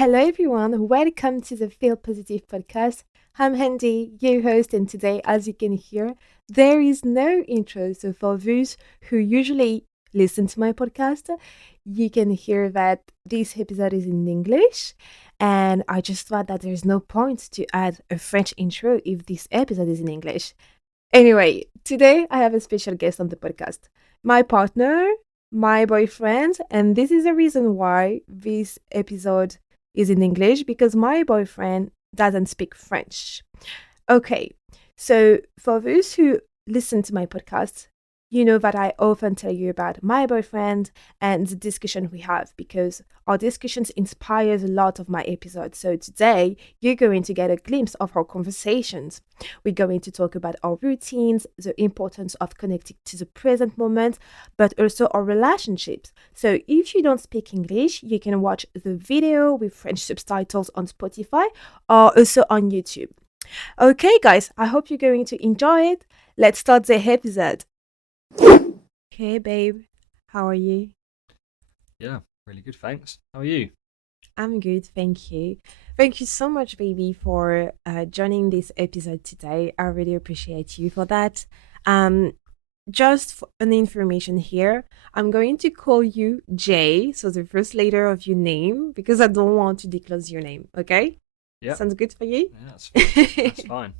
Hello, everyone. Welcome to the Feel Positive podcast. I'm Handy, your host, and today, as you can hear, there is no intro. So, for those who usually listen to my podcast, you can hear that this episode is in English. And I just thought that there's no point to add a French intro if this episode is in English. Anyway, today I have a special guest on the podcast, my partner, my boyfriend, and this is the reason why this episode is in English because my boyfriend doesn't speak French. Okay, so for those who listen to my podcast, you know that I often tell you about my boyfriend and the discussion we have because our discussions inspires a lot of my episodes. So today you're going to get a glimpse of our conversations. We're going to talk about our routines, the importance of connecting to the present moment, but also our relationships. So if you don't speak English, you can watch the video with French subtitles on Spotify or also on YouTube. Okay, guys, I hope you're going to enjoy it. Let's start the episode. Hey, babe, how are you? Yeah, really good, thanks. How are you? I'm good, thank you. Thank you so much, baby, for joining this episode today. I really appreciate you for that. Um, just for an information here, I'm going to call you J, so the first letter of your name, because I don't want to disclose your name. Okay, Yep. sounds good for you? Yeah, that's fine.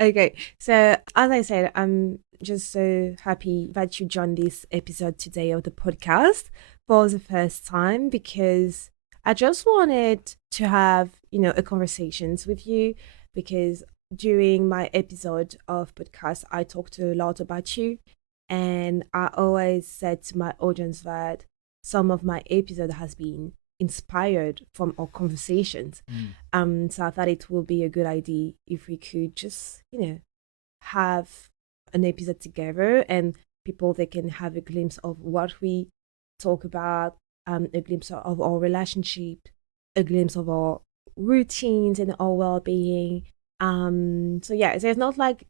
Okay, so as I said, I'm just so happy that you joined this episode today of the podcast for the first time because I just wanted to have, a conversations with you because during my episode of podcast, I talked a lot about you and I always said to my audience that some of my episode has been inspired from our conversations. Mm. So I thought it would be a good idea if we could just, have an episode together and people they can have a glimpse of what we talk about, a glimpse of our relationship, a glimpse of our routines and our well-being. So yeah, there's not like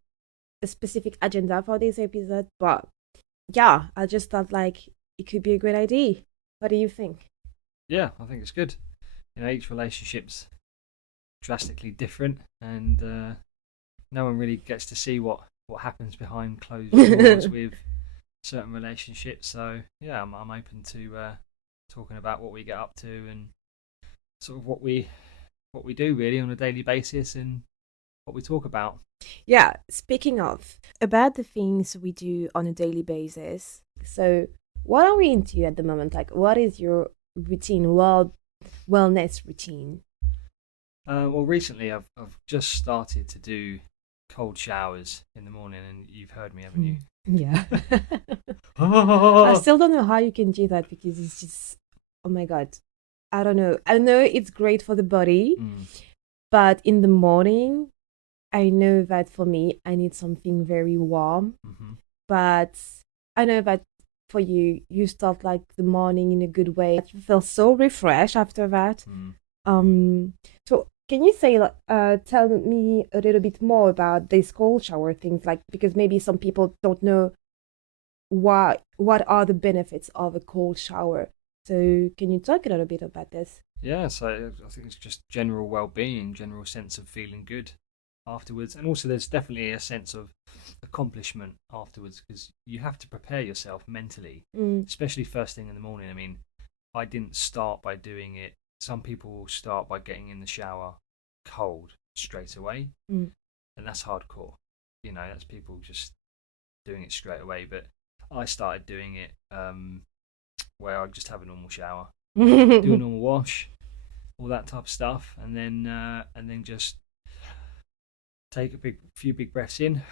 a specific agenda for this episode, but yeah, I just thought like it could be a great idea. What do you think? Yeah, I think it's good. Each relationship's drastically different, and no one really gets to see what happens behind closed doors with certain relationships. So yeah, I'm open to talking about what we get up to and sort of what we do really on a daily basis and what we talk about. Yeah, speaking of about the things we do on a daily basis. So, what are we into at the moment? Like, what is your routine, wellness routine? Well, recently I've just started to do cold showers in the morning, and you've heard me, haven't Hmm. you? Yeah. I still don't know how you can do that because it's just, oh my God. I don't know. I know it's great for the body, Mm, but in the morning, I know that for me, I need something very warm. hmm But I know that for you, you start like the morning in a good way. You feel so refreshed after that. mm. So can you say, like, tell me a little bit more about this cold shower things, like because maybe some people don't know what are the benefits of a cold shower. So can you talk a little bit about this? Yeah, so I think it's just general well-being, general sense of feeling good afterwards, and also there's definitely a sense of accomplishment afterwards because you have to prepare yourself mentally, Mm, especially first thing in the morning. I mean, I didn't start by doing it. Some people will start by getting in the shower cold straight away, mm. and that's hardcore. That's people just doing it straight away. But I started doing it where I just have a normal shower, do a normal wash, all that type of stuff, and then just take few big breaths in,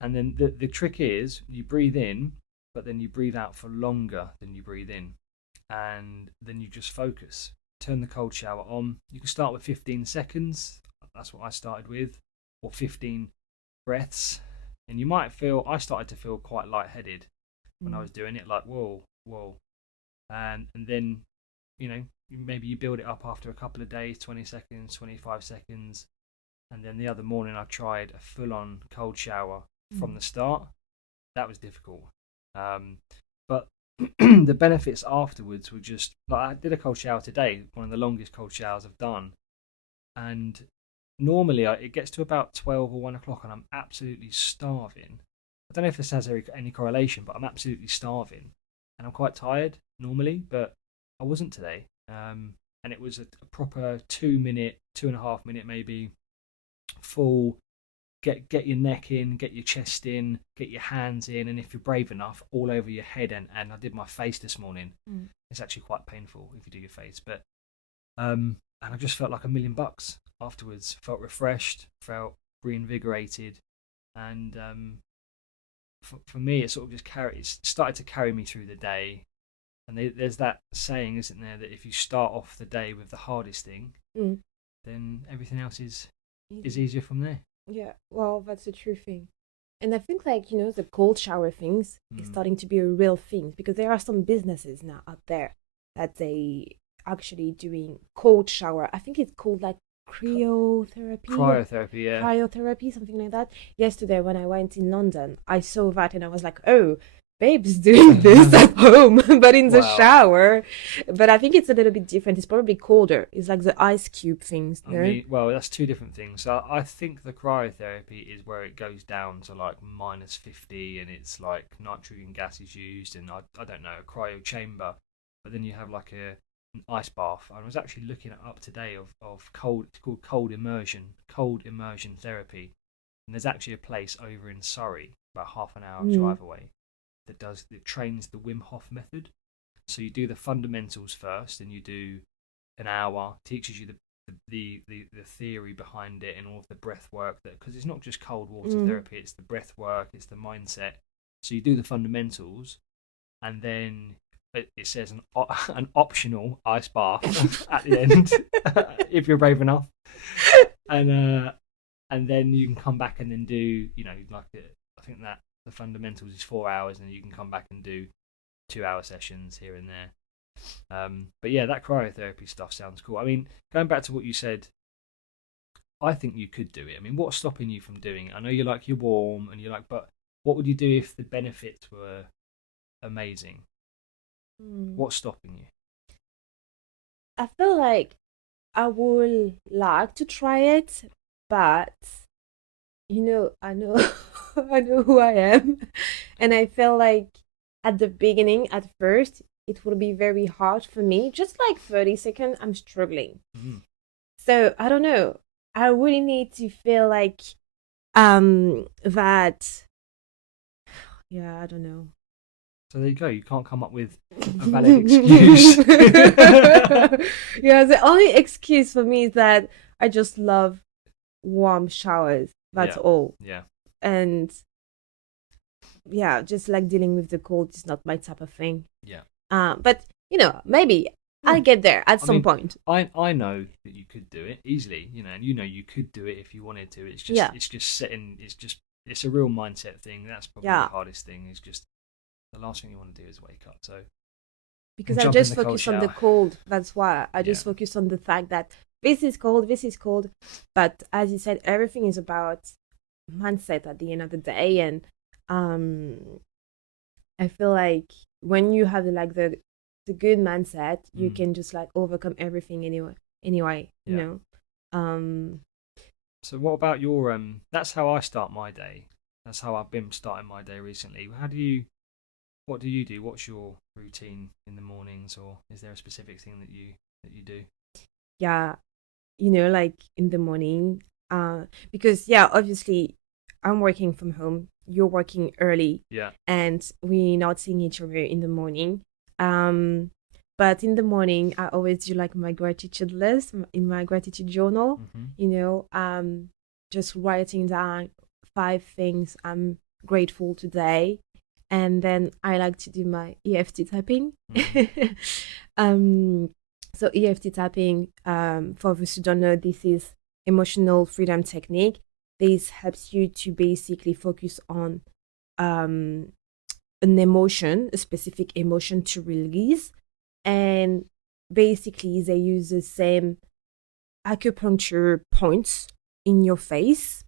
and then the trick is you breathe in, but then you breathe out for longer than you breathe in, and then you just focus. Turn the cold shower on. You can start with 15 seconds. That's what I started with, or 15 breaths, and you might feel. I started to feel quite lightheaded when I Mm. was doing it, like whoa, whoa, and then maybe you build it up after a couple of days, 20 seconds, 25 seconds, and then the other morning I tried a full-on cold shower from Mm. the start. That was difficult, um, but the benefits afterwards were just like, I did a cold shower today, one of the longest cold showers I've done, and normally it gets to about 12 or 1 o'clock and I'm absolutely starving. I don't know if this has any correlation, but I'm absolutely starving and I'm quite tired normally, but I wasn't today. And it was a proper 2 minute, 2.5 minute maybe, full get your neck in, get your chest in, get your hands in, and if you're brave enough, all over your head. And I did my face this morning. It's actually quite painful if you do your face, but and I just felt like $1,000,000 afterwards. Felt refreshed, felt reinvigorated, and for me, it sort of just started to carry me through the day. And there's that saying, isn't there, that if you start off the day with the hardest thing, then everything else is easier from there. Yeah, well, that's a true thing. And I think, like, the cold shower things is starting to be a real thing, because there are some businesses now out there that they actually doing cold shower. I think it's called like cryotherapy, Yeah. Cryotherapy, something like that. Yesterday when I went in London, I saw that and I was like, oh, babe's doing this at home, but in the shower. But I think it's a little bit different. It's probably colder. It's like the ice cube things. No? Well, that's two different things. So I think the cryotherapy is where it goes down to like -50 and it's like nitrogen gas is used, and I don't know, a cryo chamber. But then you have like an ice bath. I was actually looking up today of cold. It's called cold immersion therapy, and there's actually a place over in Surrey, about half an hour drive away, that trains the Wim Hof method. So you do the fundamentals first, and you do an hour, teaches you the theory behind it and all of the breath work, because it's not just cold water therapy, it's the breath work, it's the mindset. So you do the fundamentals, and then it says an optional ice bath at the end if you're brave enough, and then you can come back and then do I think that the fundamentals is 4 hours, and you can come back and do 2-hour sessions here and there. But yeah, that cryotherapy stuff sounds cool. I mean, going back to what you said, I think you could do it. I mean, what's stopping you from doing it? I know you're warm and but what would you do if the benefits were amazing? What's stopping you? I feel like I would like to try it, but I know I know who I am, and I feel like at the beginning, at first, it will be very hard for me. Just like 30 seconds, I'm struggling. So I don't know. I really need to feel like that. Yeah, I don't know. So there you go. You can't come up with a valid excuse. Yeah, the only excuse for me is that I just love warm showers. That's all. Yeah. And yeah, just like dealing with the cold is not my type of thing. Yeah. But maybe I'll get there at some point. I know that you could do it easily, and you could do it if you wanted to. It's just it's a real mindset thing. That's probably the hardest thing. Is just the last thing you want to do is wake up. So because I just focus on the cold. That's why I just focus on the fact that this is cold. But as you said, everything is about mindset at the end of the day, and I feel like when you have like the good mindset, you can just like overcome everything anyway. So what about your that's how I start my day. That's how I've been starting my day recently. What do you do? What's your routine in the mornings, or is there a specific thing that you do? Yeah, like in the morning, because obviously I'm working from home, you're working early, and we're not seeing each other in the morning. But in the morning, I always do like my gratitude list in my gratitude journal. Just writing down 5 things I'm grateful today, and then I like to do my EFT tapping. So EFT tapping, for those who don't know, this is emotional freedom technique. This helps you to basically focus on an emotion, a specific emotion to release. And basically, they use the same acupuncture points in your face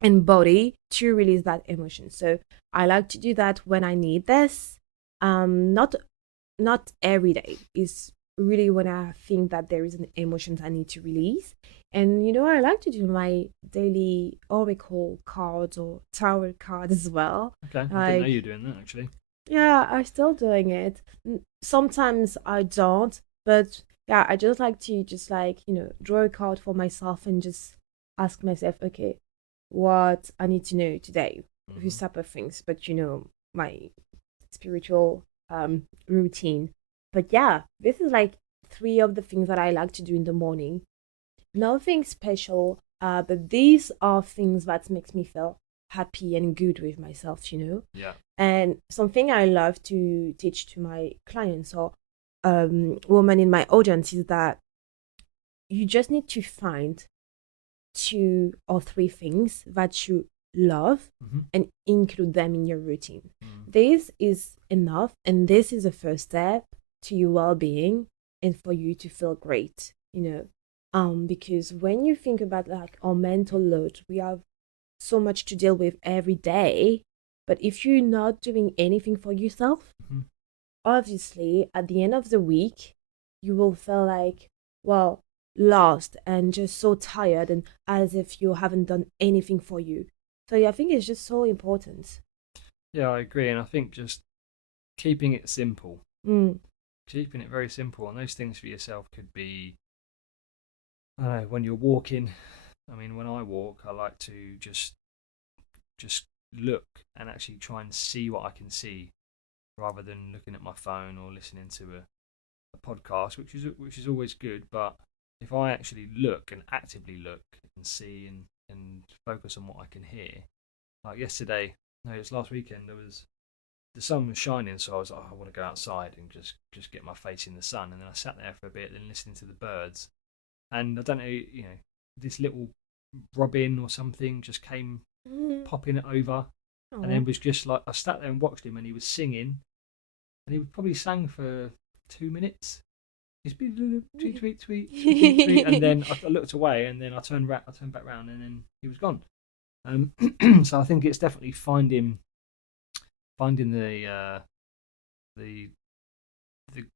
and body to release that emotion. So I like to do that when I need this. Not every day. Is really when I think that there is an emotions I need to release. And I like to do my daily oracle cards or tarot cards as well. Okay, I didn't know Like, you were doing that actually. yeah, I'm still doing it. Sometimes I don't, but yeah, I just like to just like, draw a card for myself and just ask myself, okay, what I need to know today, these type of things. But my spiritual routine. But yeah, this is like three of the things that I like to do in the morning. Nothing special, but these are things that makes me feel happy and good with myself. Yeah. And something I love to teach to my clients or women in my audience is that you just need to find two or three things that you love and include them in your routine. This is enough, and this is the first step to your well-being and for you to feel great. Because when you think about like our mental load, we have so much to deal with every day. But if you're not doing anything for yourself, obviously at the end of the week, you will feel like, well, lost and just so tired and as if you haven't done anything for you. So yeah, I think it's just so important. Yeah, I agree, and I think just keeping it simple, Mm. keeping it very simple, and those things for yourself could be, I don't know, when you're walking. I mean, when I walk, I like to just look and actually try and see what I can see, rather than looking at my phone or listening to a podcast, which is always good. But if I actually look and actively look and see and focus on what I can hear, like yesterday, no, it was last weekend. The sun was shining, so I was like, oh, I want to go outside and just get my face in the sun. And then I sat there for a bit, then listening to the birds. And I don't know, this little robin or something just came Mm. popping over, and Oh. then was just like, I sat there and watched him, and he was singing, and he probably sang for 2 minutes. He's been tweet tweet tweet tweet tweet tweet, and then I looked away, and then I turned back round, and then he was gone. So I think it's definitely finding the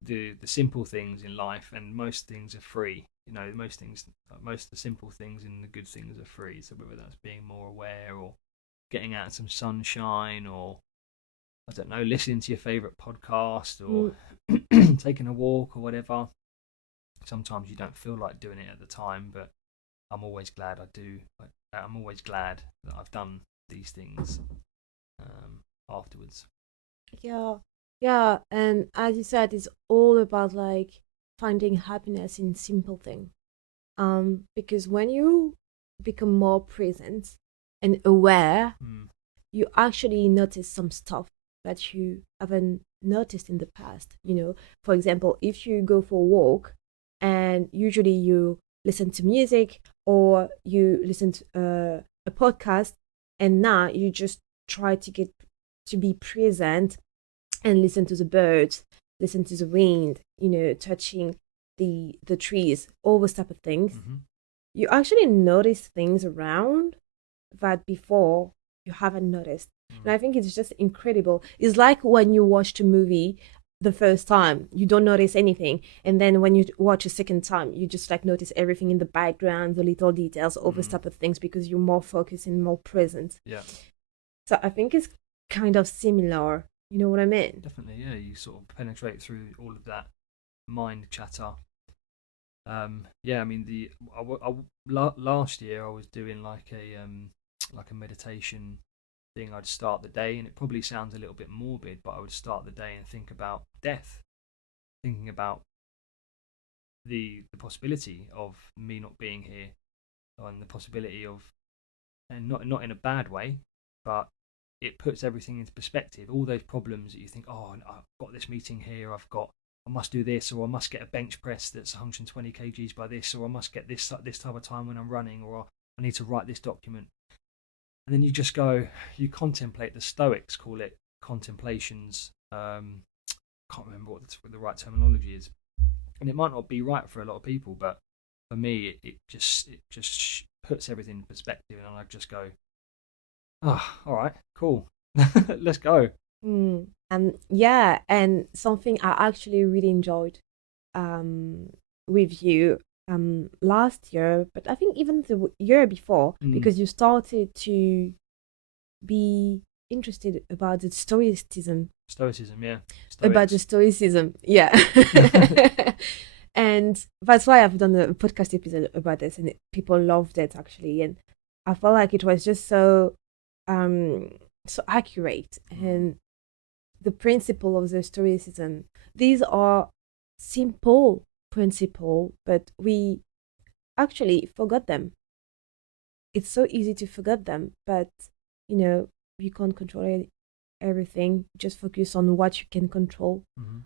the simple things in life, and most things are free. Most of the simple things and the good things are free. So whether that's being more aware, or getting out some sunshine, or I don't know, listening to your favorite podcast, or Mm. taking a walk or whatever. Sometimes you don't feel like doing it at the time, but I'm always glad I do. I'm always glad that I've done these things afterwards. Yeah, yeah, and as you said, it's all about like finding happiness in simple thing. Because when you become more present and aware, Mm. you actually notice some stuff that you haven't noticed in the past. For example, if you go for a walk and usually you listen to music or you listen to a podcast, and now you just try to get to be present and listen to the birds, listen to the wind, touching the trees, all those type of things. Mm-hmm. You actually notice things around that before you haven't noticed. And Mm. I think it's just incredible. It's like when you watched a movie the first time, you don't notice anything. And then when you watch a second time, you just like notice everything in the background, the little details, all those type of things because you're more focused and more present. Yeah, So I think it's kind of similar. You know what I mean? definitely. Yeah, you sort of penetrate through all of that mind chatter. Yeah, I mean last year I was doing like a meditation thing. I'd start the day, and it probably sounds a little bit morbid, but I would start the day and think about death, thinking about the possibility of me not being here, and the possibility of, and not in a bad way, but it puts everything into perspective. All those problems that you think, oh, I've got this meeting here, I must do this, or I must get a bench press that's 120 kgs by this, or I must get this type of time when I'm running, or I need to write this document. And then you just go, you contemplate. The Stoics call it contemplations. Can't remember what the right terminology is, and it might not be right for a lot of people, but for me, it just puts everything in perspective, and I just go, oh, all right, cool, let's go. Mm. Yeah, and something I actually really enjoyed um with you last year, but I think even the year before, Mm. because you started to be interested about the stoicism, Stoicism, yeah. about the Stoics. stoicism, yeah. And that's why I've done a podcast episode about this, and people loved it actually, and I felt like it was just um so accurate, Mm. and the principle of the stoicism, these are simple principle, but we actually forgot them. It's so easy to forget them, but you know, you can't control everything. Just focus on what you can control. Mhm.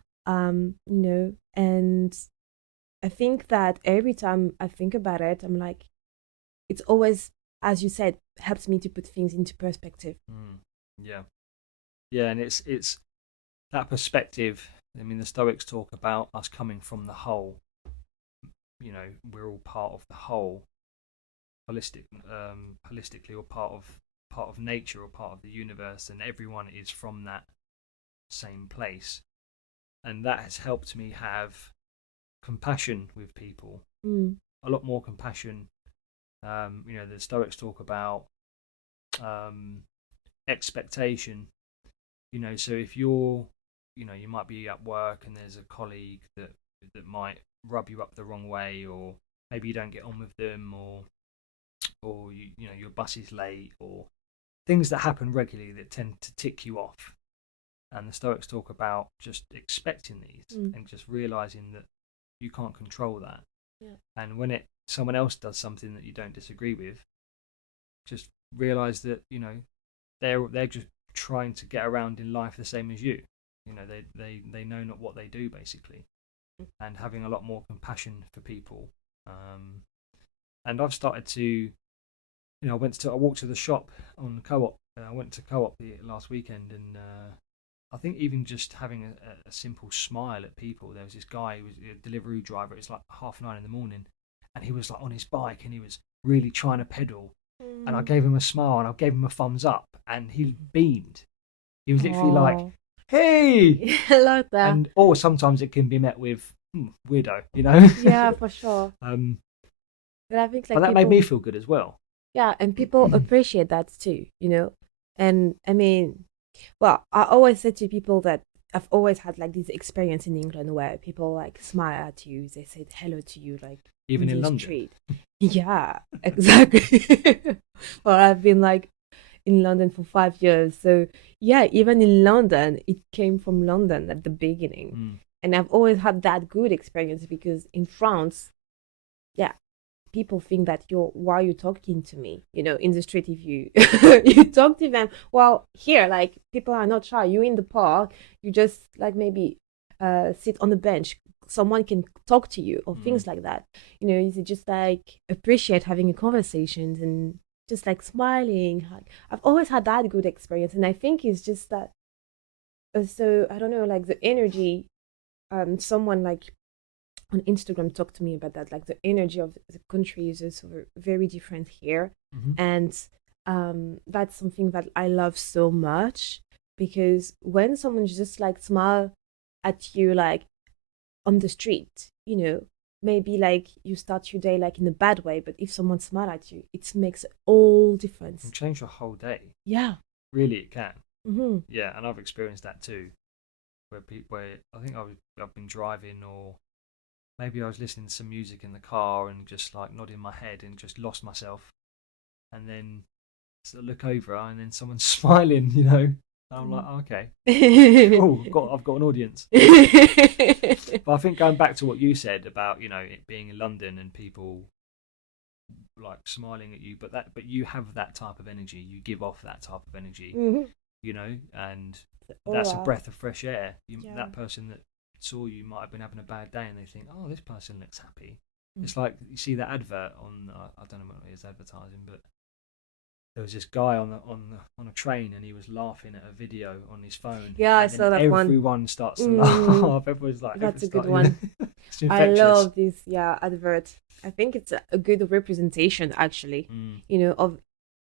And I think that every time I think about it, I'm like, it's always, as you said, helps me to put things into perspective. Mm. Yeah. Yeah, and it's that perspective. I mean, the Stoics talk about us coming from the whole. You know, we're all part of the whole, holistically, or part of nature, or part of the universe, and everyone is from that same place. And that has helped me have compassion with people, Mm, a lot more compassion. The Stoics talk about um, expectation. So if you might be at work and there's a colleague that might rub you up the wrong way, or maybe you don't get on with them, or your bus is late, or things that happen regularly that tend to tick you off. And the Stoics talk about just expecting these mm, and just realizing that you can't control that. yeah. And when someone else does something that you don't disagree with, just realize that they're just trying to get around in life the same as you. They know not what they do, basically. And having a lot more compassion for people. And I've started to, I walked to the shop on Co-op. I went to Co-op last weekend, and I think even just having a simple smile at people. There was this guy who was a delivery driver. It's like 9:30 in the morning, and he was like on his bike, and he was really trying to pedal. And I Mm. gave him a smile, and I gave him a thumbs up, and he beamed. He was literally like, Oh, "Hey!" I like that. Or sometimes it can be met with weirdo. Yeah, for sure. um, But I think but like that made me people, feel good as well. yeah, and people appreciate that too. And I mean, well, I always say to people that I've always had like this experience in England where people like smile at you, they say hello to you like in Even in the London. street. Yeah, exactly. Well, I've been like in London for 5 years. So yeah, even in London, it came from London at the beginning. Mm. And I've always had that good experience because in France, yeah, people think that you're why are you talking to me, in the street. If you you talk to them, well, here, like, people are not shy. You in the park, you just like maybe sit on the bench, someone can talk to you or Mm. things like that. You just like appreciate having a conversations and just like smiling. Like, I've always had that good experience, and I think it's just that, so I don't know, like the energy. Someone like on Instagram talked to me about that. Like the energy of the country is also very different here, Mm-hmm. and that's something that I love so much, because when someone just like smile at you like on the street, maybe like you start your day like in a bad way, but if someone smile at you, it makes all It can difference. change your whole day. Yeah. Really, it can. Mm-hmm. Yeah, and I've experienced that too. Where I think I've been driving, or maybe I was listening to some music in the car and just like nodding my head and just lost myself, and then sort of look over and then someone's smiling. And I'm like, oh, okay, cool. I've got an audience. But I think going back to what you said about it being in London and people like smiling at you, but you have that type of energy. You give off that type of energy, Mm-hmm. and that's a Aura. breath of fresh air. Yeah. That person that saw you might have been having a bad day, and they think, oh, this person looks happy. Mm. It's like you see that advert on I don't know what it is advertising, but there was this guy on a train, and he was laughing at a video on his phone, Yeah, I and then saw that one. everyone starts to Mm, laugh. Everyone's like, that's a good starting. one. It's I infectious. love this, yeah, advert. I think it's a good representation, actually, Mm, of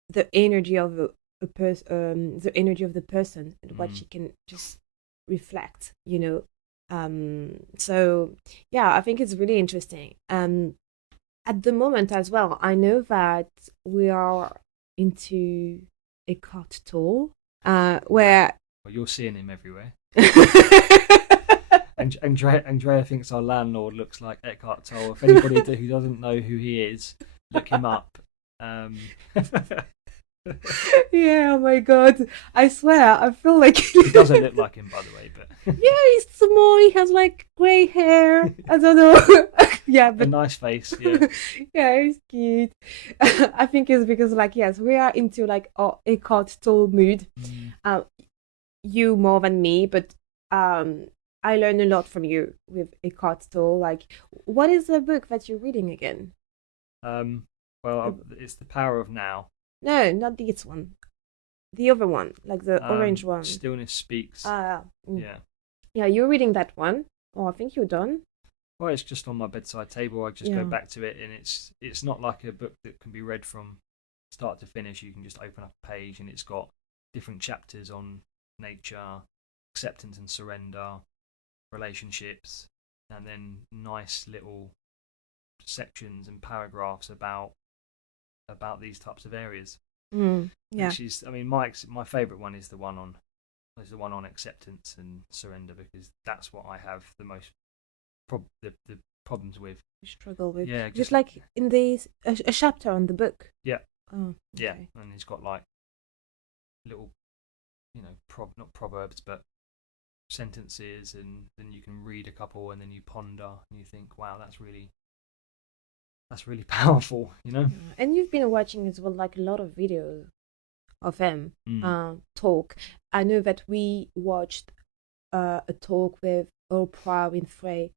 the energy of the energy of the person and what mm, she can just reflect, so yeah, I think it's really interesting. At the moment as well, I know that we are into Eckhart Tolle, where well, you're seeing him everywhere. And Andrea thinks our landlord looks like Eckhart Tolle. If anybody who doesn't know who he is, look him up. Yeah, oh my god, I swear, I feel like he doesn't look like him, by the way, but yeah, he's small, he has like grey hair, I don't know. Yeah, but a nice face. Yeah. yeah, he's cute. I think it's because like, yes, we are into like Eckhart Tolle mood. You more than me, but I learned a lot from you with Eckhart Tolle. Like, what is the book that you're reading again? Well, it's The Power of Now. No, not this one. The other one, like the orange one. Stillness Speaks. Yeah. Yeah, you're reading that one. Oh, I think you're done. Well, it's just on my bedside table. I just go back to it, and it's not like a book that can be read from start to finish. You can just open up a page, and it's got different chapters on nature, acceptance and surrender, relationships, and then nice little sections and paragraphs about these types of areas. Yeah. Which is, I mean, my favourite one is the one on acceptance and surrender, because that's what I have the most the problems with. You struggle with. Yeah, just like in these a chapter on the book. Yeah. Oh. Okay. Yeah, and it's got like little, not proverbs, but sentences, and then you can read a couple, and then you ponder, and you think, wow, that's really powerful, And you've been watching as well, like a lot of videos of him talk. I know that we watched a talk with Oprah Winfrey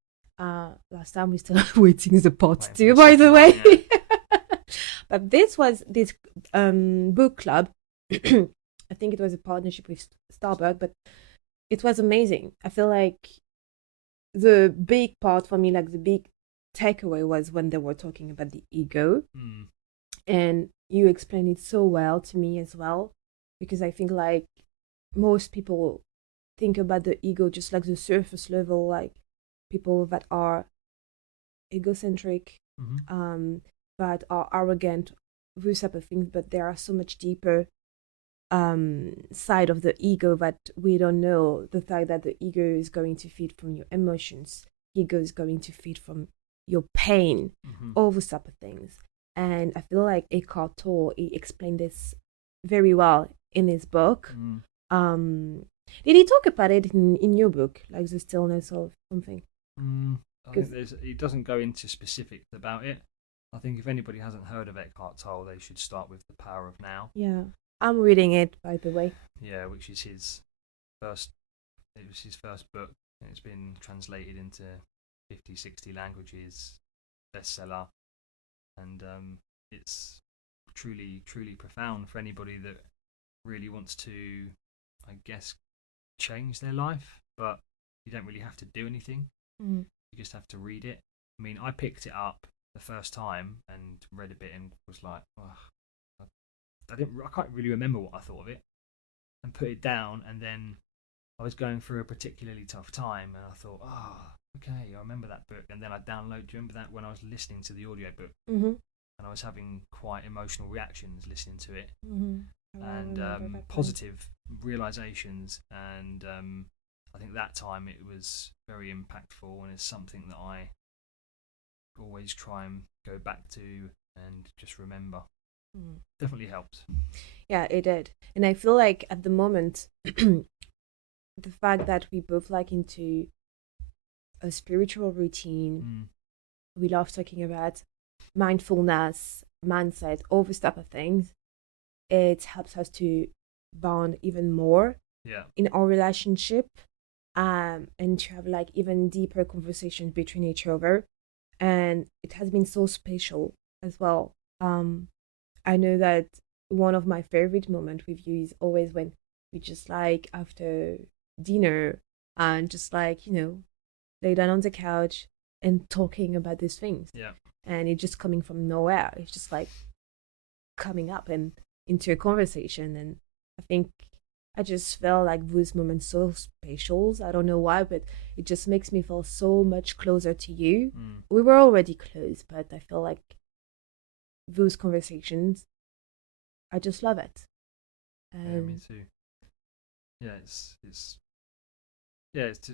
last time. We still waiting the part 2, by the way. Yeah. But this was this book club. I think it was a partnership with Starbucks, but it was amazing. I feel like the big part for me, like the big takeaway, was when they were talking about the ego. And you explained it so well to me as well, because I think like most people think about the ego just like the surface level, like people that are egocentric, that are arrogant, those type of things, but there are so much deeper side of the ego that we don't know. The fact that the ego is going to feed from your emotions, ego is going to feed from your pain, all those type of things. And I feel like Eckhart Tolle, he explained this very well in his book. Did he talk about it in your book, like the stillness of something? I think he doesn't go into specifics about it. I think if anybody hasn't heard of Eckhart Tolle, they should start with The Power of Now. Yeah, I'm reading it, by the way. Yeah, which is his first book, and it's been translated into 50, 60 languages, bestseller, and it's truly, truly profound for anybody that really wants to, I guess, change their life, but you don't really have to do anything. You just have to read it. I mean, I picked it up the first time and read a bit and was like, I can't really remember what I thought of it, and put it down. And then I was going through a particularly tough time, and I thought, okay, I remember that book. And then I downloaded. Do you remember that when I was listening to the audiobook? And I was having quite emotional reactions listening to it, and positive realizations. And I think that time it was very impactful, and it's something that I always try and go back to and just remember. Definitely helped. Yeah, it did. And I feel like at the moment, the fact that we both like into a spiritual routine, we love talking about mindfulness, mindset, all this type of things, it helps us to bond even more in our relationship, and to have like even deeper conversations between each other. And it has been so special as well. I know that one of my favorite moments with you is always when we just like after dinner and just like, lay down on the couch and talking about these things. Yeah. And it's just coming from nowhere. It's just like coming up and into a conversation. And I think I just feel like those moments so special. I don't know why, but it just makes me feel so much closer to you. Mm. We were already close, but I feel like those conversations, I just love it. Yeah, me too. Yeah, it's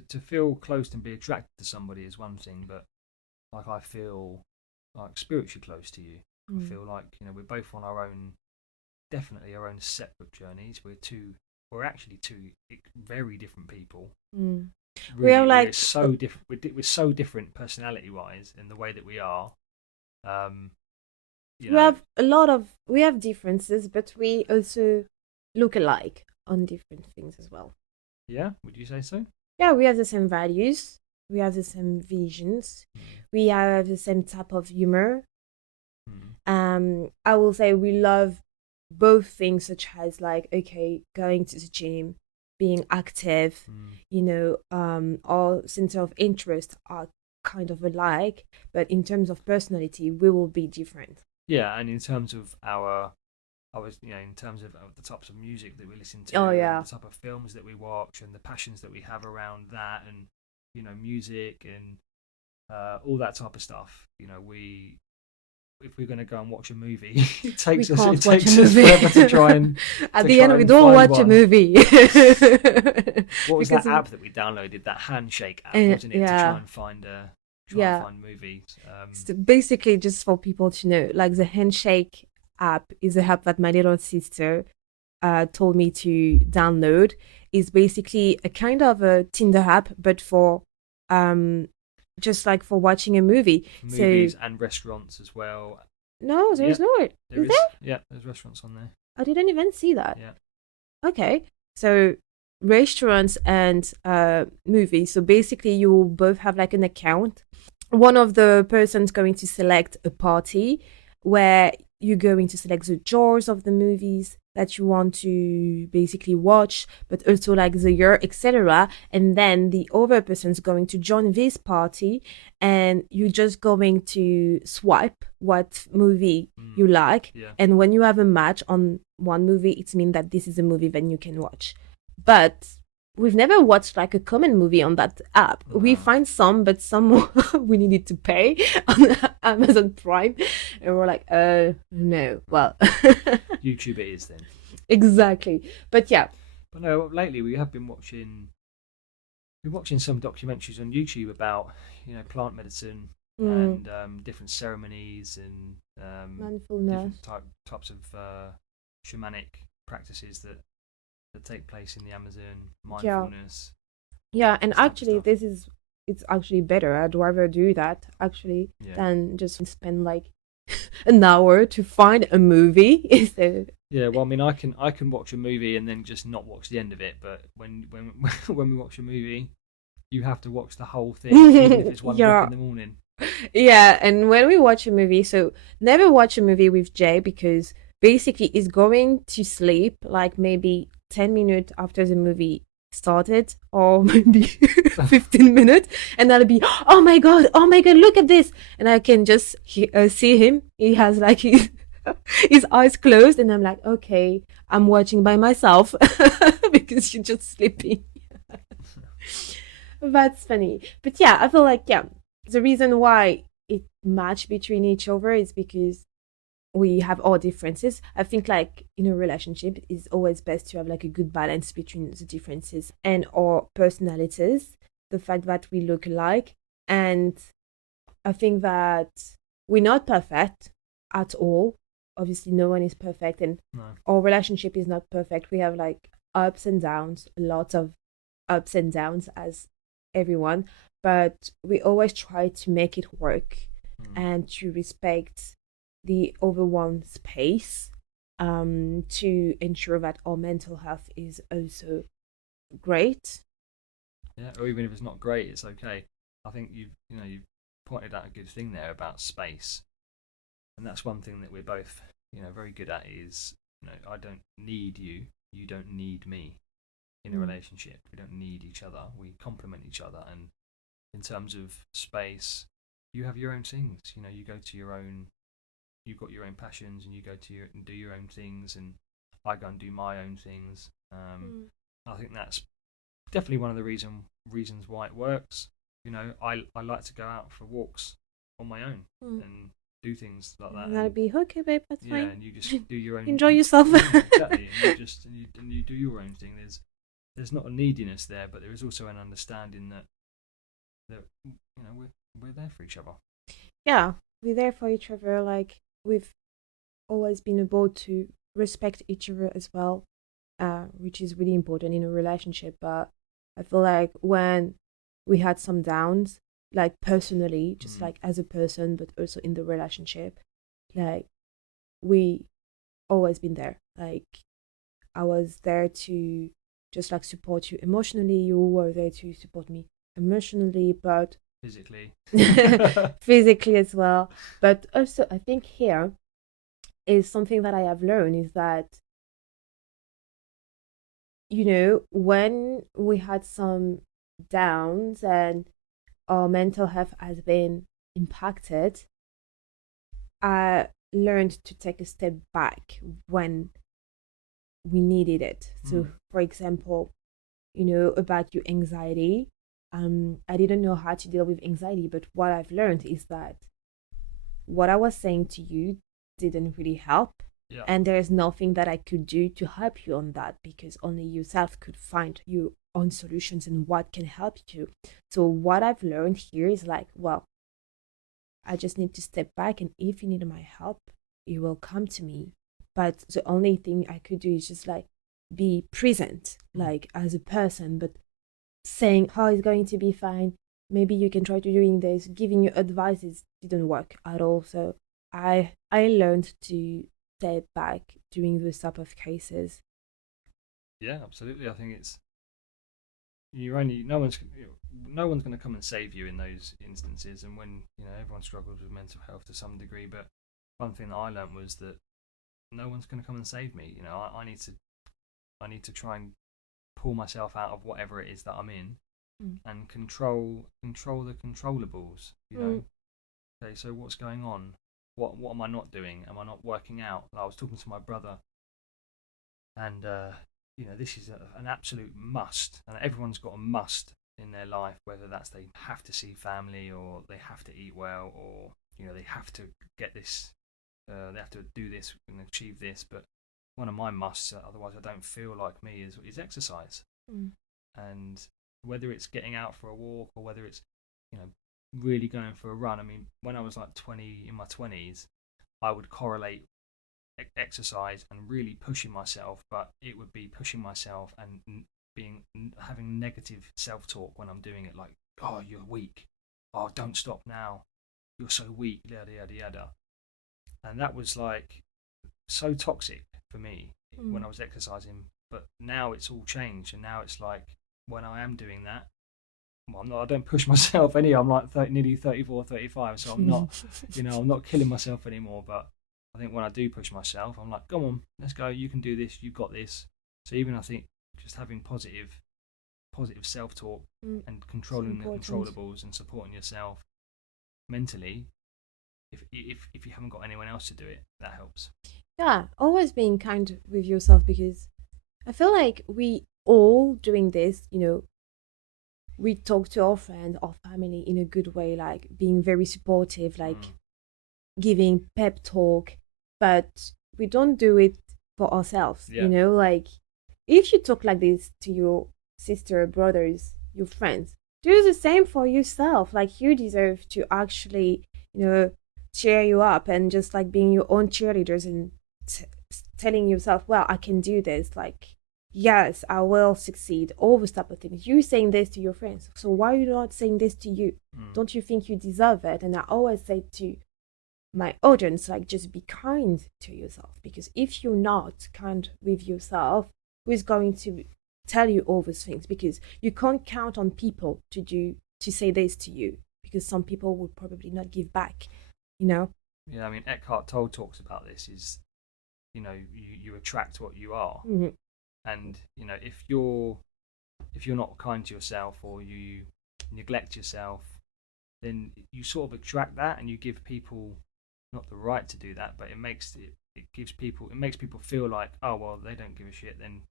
to feel close and be attracted to somebody is one thing, but like I feel like spiritually close to you. I Mm. feel like we're both on our own, definitely our own separate journeys. We're actually two very different people. Mm. We Really, have we're like so different. We're so different personality wise in the way that we are. Um, you we know, have we have differences, but we also look alike on different things as well. yeah. Would you say so? Yeah, we have the same values, we have the same visions, Mm. we have the same type of humor. Mm. I will say we love both things, such as like, okay, going to the gym, being active, Mm. our center of interest are kind of alike, but in terms of personality, we will be different. Yeah, and in terms of in terms of the types of music that we listen to Oh and yeah. the type of films that we watch and the passions that we have around that and music and all that type of stuff. We if we're going to go and watch a movie, We it can't watch a takes us movie. forever to try and At the end, we don't find watch a one. movie. What was Because that app that we downloaded? That handshake app, uh, wasn't it? To yeah, try and yeah. find movies. So basically, just for people to know, like the handshake app is a app that my little sister told me to download. Is basically a kind of a Tinder app, but for um just like for watching a movie. So movies and restaurants as well. no, there Yeah, is no. there Is is. there? Yeah, there's restaurants on there. I didn't even see that. Yeah. Okay. So restaurants and movies. So basically you will both have like an account. One of the persons going to select a party where you're going to select the genres of the movies that you want to basically watch, but also like the year, etc. And then the other person's going to join this party, and you're just going to swipe what movie you like. Yeah. And when you have a match on one movie, it means that this is a movie that you can watch. But we've never watched like a common movie on that app. No. We find some, but some we needed to pay on Amazon Prime, and we're like, no. Well, YouTube it is then. exactly. But yeah. But no, lately we have been watching some documentaries on YouTube about plant medicine and different ceremonies and Mindfulness. different types of shamanic practices that take place in the Amazon. Mindfulness. Yeah, and this type of actually, stuff. it's actually better. I'd rather do that actually Yeah. than just spend like an hour to find a movie. So Yeah, well, I mean, I can watch a movie and then just not watch the end of it. But when when we watch a movie, you have to watch the whole thing, even if it's 1 o'clock in the morning. Yeah, and when we watch a movie, so never watch a movie with Jay, because basically he's going to sleep like maybe 10 minutes after the movie started, or maybe 15 minutes, and I'll be, oh my god, look at this. And I can just see him. He has like his eyes closed, and I'm like, okay, I'm watching by myself because you're just sleeping. That's funny. But yeah, I feel like, yeah, the reason why it match between each other is because we have our differences. I think like in a relationship, it's always best to have like a good balance between the differences and our personalities, the fact that we look alike. And I think that we're not perfect at all. Obviously, no one is perfect, and No. our relationship is not perfect. We have like ups and downs, a lot of ups and downs as everyone, but we always try to make it work and to respect the other one's space, to ensure that our mental health is also great. Yeah, or even if it's not great, it's okay. I think you pointed out a good thing there about space, and that's one thing that we're both very good at is I don't need you, you don't need me in a relationship. We don't need each other. We complement each other, and in terms of space, you have your own things. You go to your own. You've got your own passions, and you go to and do your own things, and I go and do my own things. I think that's definitely one of the reasons why it works. I like to go out for walks on my own and do things like that. And that'd be okay, babe. That's yeah, fine. and you just do your own. Enjoy yourself. Exactly, and you do your own thing. There's not a neediness there, but there is also an understanding that we're there for each other. Yeah, we're there for each other. Like, we've always been able to respect each other as well, which is really important in a relationship. But I feel like when we had some downs, like personally, just like as a person, but also in the relationship, like we always been there. Like, I was there to just like support you emotionally. You were there to support me emotionally, but physically, physically as well. But also, I think here is something that I have learned is that, when we had some downs and our mental health has been impacted, I learned to take a step back when we needed it. So, for example, about your anxiety, I didn't know how to deal with anxiety, but what I've learned is that what I was saying to you didn't really help. Yeah. And there's nothing that I could do to help you on that, because only yourself could find your own solutions and what can help you. So what I've learned here is like, well, I just need to step back, and if you need my help, you will come to me. But the only thing I could do is just like be present, like as a person, but saying how it's going to be fine. Maybe you can try to doing this, giving you advices didn't work at all. So I learned to step back during those type of cases. Yeah, absolutely. I think it's no one's going to come and save you in those instances, and when everyone struggles with mental health to some degree. But one thing that I learned was that no one's going to come and save me. I need to try and pull myself out of whatever it is that I'm in, and control the controllables. Okay, so what's going on? What am I not doing? Am I not working out? I was talking to my brother, and this is an absolute must, and everyone's got a must in their life, whether that's they have to see family, or they have to eat well, or they have to get this, they have to do this and achieve this. But one of my musts, otherwise I don't feel like me, is exercise. And whether it's getting out for a walk, or whether it's really going for a run. I mean, when I was like 20, in my 20s, I would correlate exercise and really pushing myself, but it would be pushing myself and having negative self-talk when I'm doing it, like, oh, you're weak, oh, don't stop now, you're so weak, yada yada yada. And that was like so toxic for me when I was exercising. But now it's all changed, and now it's like when I am doing that, I don't push myself any. I'm like nearly 34, 35, so I'm not, I'm not killing myself anymore. But I think when I do push myself, I'm like, come on, let's go. You can do this. You've got this. So even I think just having positive self-talk and controlling the controllables and supporting yourself mentally, if you haven't got anyone else to do it, that helps. Yeah, always being kind with yourself, because I feel like we all doing this, we talk to our friends, our family in a good way, like being very supportive, like giving pep talk, but we don't do it for ourselves. Like if you talk like this to your sister, brothers, your friends, do the same for yourself. Like, you deserve to actually, cheer you up, and just like being your own cheerleaders, and telling yourself, well, I can do this. Like, yes, I will succeed, all those type of things. You saying this to your friends, so why are you not saying this to you? Don't you think you deserve it? And I always say to my audience, like, just be kind to yourself, because if you're not kind with yourself, who is going to tell you all those things? Because you can't count on people to say this to you, because some people will probably not give back. Yeah, I mean, Eckhart Tolle talks about this, is you attract what you are. And if you're not kind to yourself, or you neglect yourself, then you sort of attract that, and you give people not the right to do that, but it makes people feel like, oh, well, they don't give a shit, then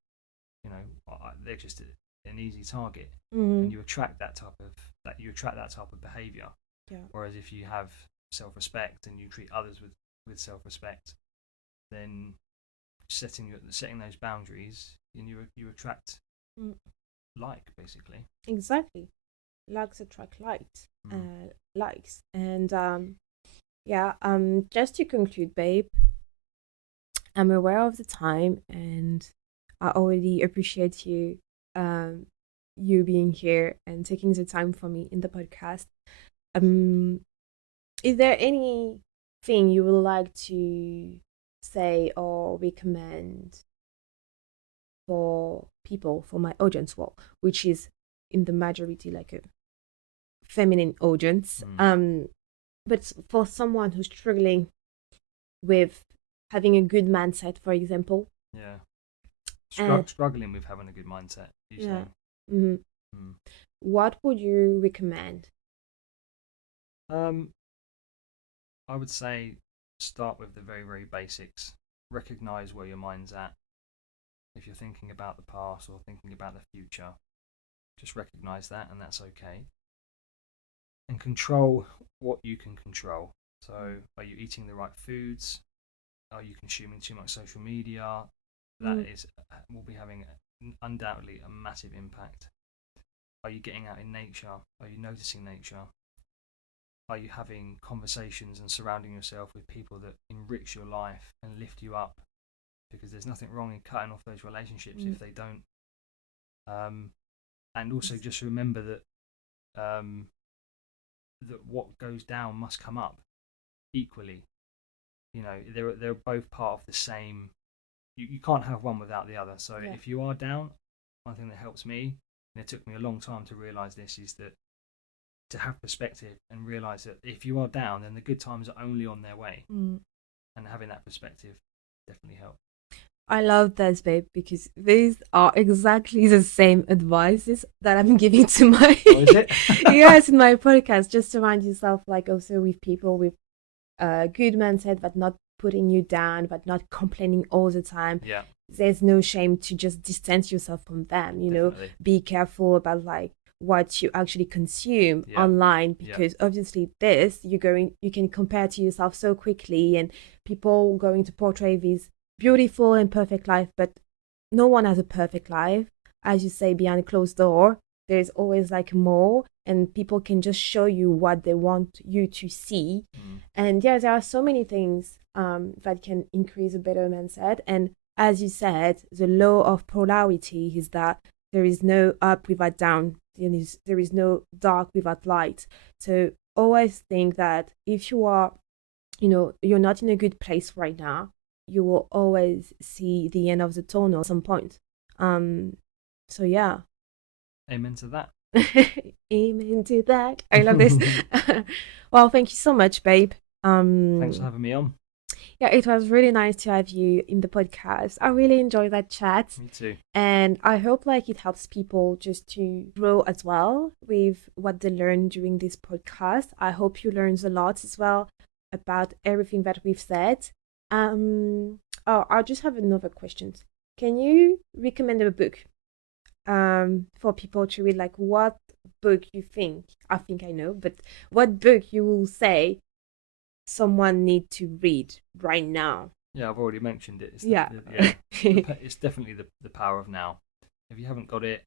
they're just an easy target, Mm-hmm. and you attract that type of behavior. Yeah. Whereas if you have self-respect and you treat others with self-respect, then setting those boundaries, and you attract Mm. basically. Exactly. Likes attract likes. And just to conclude, babe, I'm aware of the time, and I already appreciate um you being here and taking the time for me in the podcast. Um is there anything you would like to say or recommend for people, for my audience, well, which is in the majority like a feminine audience, but for someone who's struggling with having a good mindset, for example? Yeah. And Struggling with having a good mindset, you yeah. say? hmm Mm. What would you recommend? Um, I would say start with the very, very basics. Recognize where your mind's at. If you're thinking about the past or thinking about the future, just recognize that, and that's okay. And control what you can control. So, are you eating the right foods? Are you consuming too much social media? That will be having undoubtedly a massive impact. Are you getting out in nature? Are you noticing nature? Are you having conversations and surrounding yourself with people that enrich your life and lift you up? Because there's nothing wrong in cutting off those relationships if they don't. And also just remember that what goes down must come up equally. They're both part of the same. You can't have one without the other. So if you are down, one thing that helps me, and it took me a long time to realize this, is that to have perspective and realize that if you are down, then the good times are only on their way. And having that perspective definitely helps. I love this, babe, because these are exactly the same advices that I'm giving to my is it? yes, in my podcast. Just surround yourself, like, also with people with a good mindset, but not putting you down, but not complaining all the time. Yeah. There's no shame to just distance yourself from them. Definitely. Be careful about like what you actually consume online, because obviously you can compare to yourself so quickly, and people going to portray these beautiful and perfect life, but no one has a perfect life. As you say, behind a closed door, there's always like more, and people can just show you what they want you to see. And there are so many things that can increase a better mindset. And as you said, the law of polarity is that there is no up without down. There is no dark without light. So always think that if you are, you're not in a good place right now, you will always see the end of the tunnel at some point. So yeah. Amen to that. Amen to that. I love this. Well, thank you so much, babe. Thanks for having me on. Yeah, it was really nice to have you in the podcast. I really enjoyed that chat. Me too. And I hope like it helps people just to grow as well with what they learn during this podcast. I hope you learned a lot as well about everything that we've said. I just have another question. Can you recommend a book for people to read? Like, what book you think? I think I know, but what book you will say someone need to read right now? Yeah, I've already mentioned it. It's definitely the power of now. If you haven't got it,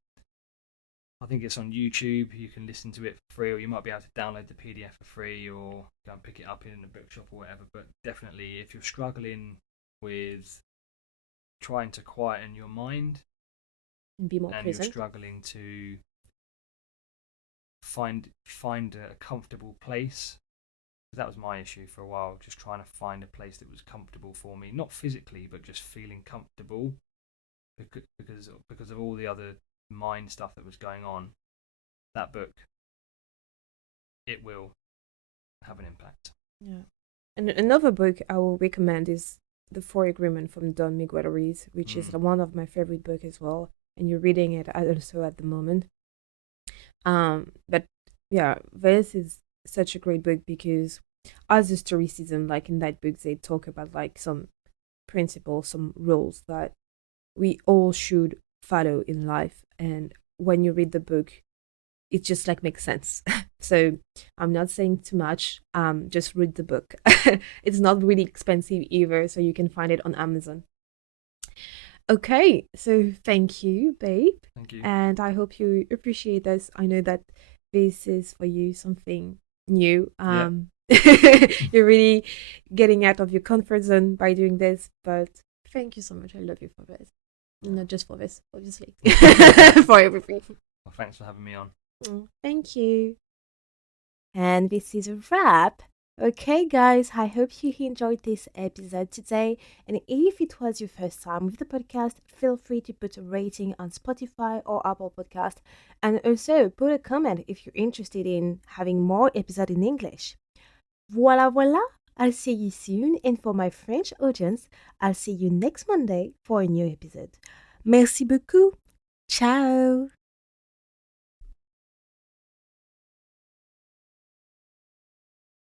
I think it's on YouTube. You can listen to it for free, or you might be able to download the PDF for free, or go and pick it up in a bookshop or whatever. But definitely, if you're struggling with trying to quieten your mind And be more and present. you're struggling to find a comfortable place, that was my issue for a while, just trying to find a place that was comfortable for me, not physically, but just feeling comfortable because of all the other mind stuff that was going on. That book, it will have an impact. Yeah. And another book I will recommend is The Four Agreement from Don Miguel Ruiz, which is one of my favorite books as well. And you're reading it also at the moment. But yeah, this is such a great book because as a stoicism, like in that book, they talk about like some principles, some rules that we all should follow in life. And when you read the book, it just like makes sense. So I'm not saying too much. Just read the book. It's not really expensive either, so you can find it on Amazon. Okay, so thank you, babe. Thank you. And I hope you appreciate this. I know that this is for you something new. You're really getting out of your comfort zone by doing this, but thank you so much. I love you for this. Not just for this, obviously. For everything. Well, thanks for having me on. Thank you. And this is a wrap. Okay, guys, I hope you enjoyed this episode today. And if it was your first time with the podcast, feel free to put a rating on Spotify or Apple Podcast. And also put a comment if you're interested in having more episodes in English. Voila, voila. I'll see you soon. And for my French audience, I'll see you next Monday for a new episode. Merci beaucoup. Ciao.